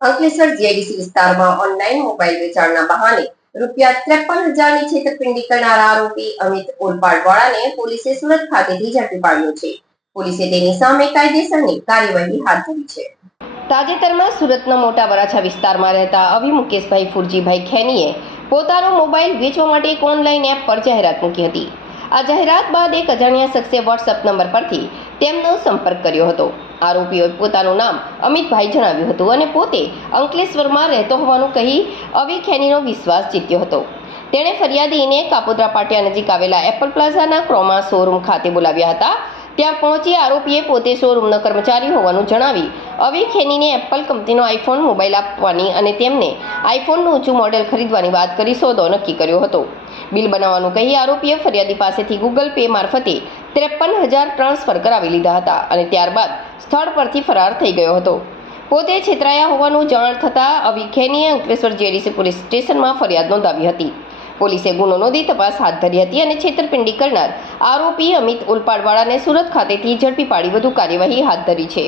Ankleshwar GIDC વિસ્તારમાં online mobile વેચાણના બહાને ₹53,000ની છેતરપિંડી કરનારા આરોપી અમિત ઓલપાડવાળાને પોલીસે સુરત ખાતેથી ઝડપી પાડ્યો છે. પોલીસે તેની સામે કાયદેસરની કાર્યવાહી હાથ ધરી છે. તાજેતરમાં સુરતના મોટા વરાછા વિસ્તારમાં રહેતા અભિ મુકેશભાઈ ફુરજીભાઈ ખેનીએ પોતાનો મોબાઈલ વેચવા માટે એક ઓનલાઈન એપ પર જાહેરાત મૂકી હતી. આ જાહેરાત બાદ એક અજાણ્યા શખ્સે વોટ્સએપ નંબર પરથી તેમનો સંપર્ક કર્યો હતો. આરોપીઓએ પોતાનું નામ અમિતભાઈ જણાવ્યું હતું અને પોતે અંકલેશ્વરમાં રહેતો હોવાનું કહી અભિ ખેનીનો વિશ્વાસ જીત્યો હતો. તેણે ફરિયાદીને કાપોદ્રા પાટિયા નજીક આવેલા એપલ પ્લાઝાના ક્રોમા શોરૂમ ખાતે બોલાવ્યા હતા. ત્યાં પહોંચી આરોપીએ પોતે શોરૂમનો કર્મચારી હોવાનું જણાવી અભિ ખેનીને એપલ કંપનીનો આઈફોન મોબાઈલ આપવાની અને તેમને આઈફોનનું ઊંચું મોડેલ ખરીદવાની વાત કરી સોદો નક્કી કર્યો હતો. બિલ બનાવવાનું કહી આરોપીએ ફરિયાદી પાસેથી ગૂગલ પે મારફતે 53,000 ટ્રાન્સફર કરાવી લીધા હતા અને ત્યારબાદ સ્થળ પરથી ફરાર થઈ ગયો હતો. પોતે છેતરાયા હોવાનું જાણ થતાં અભિ ખેનીએ અંકલેશ્વર જીઆઈડીસી પોલીસ સ્ટેશનમાં ફરિયાદ નોંધાવી હતી. પોલીસે ગુનો નોંધી તપાસ હાથ ધરી હતી અને છેતરપિંડી કરનાર આરોપી અમિત ઓલપાડવાળાને સુરત ખાતેથી ઝડપી પાડી વધુ કાર્યવાહી હાથ ધરી છે.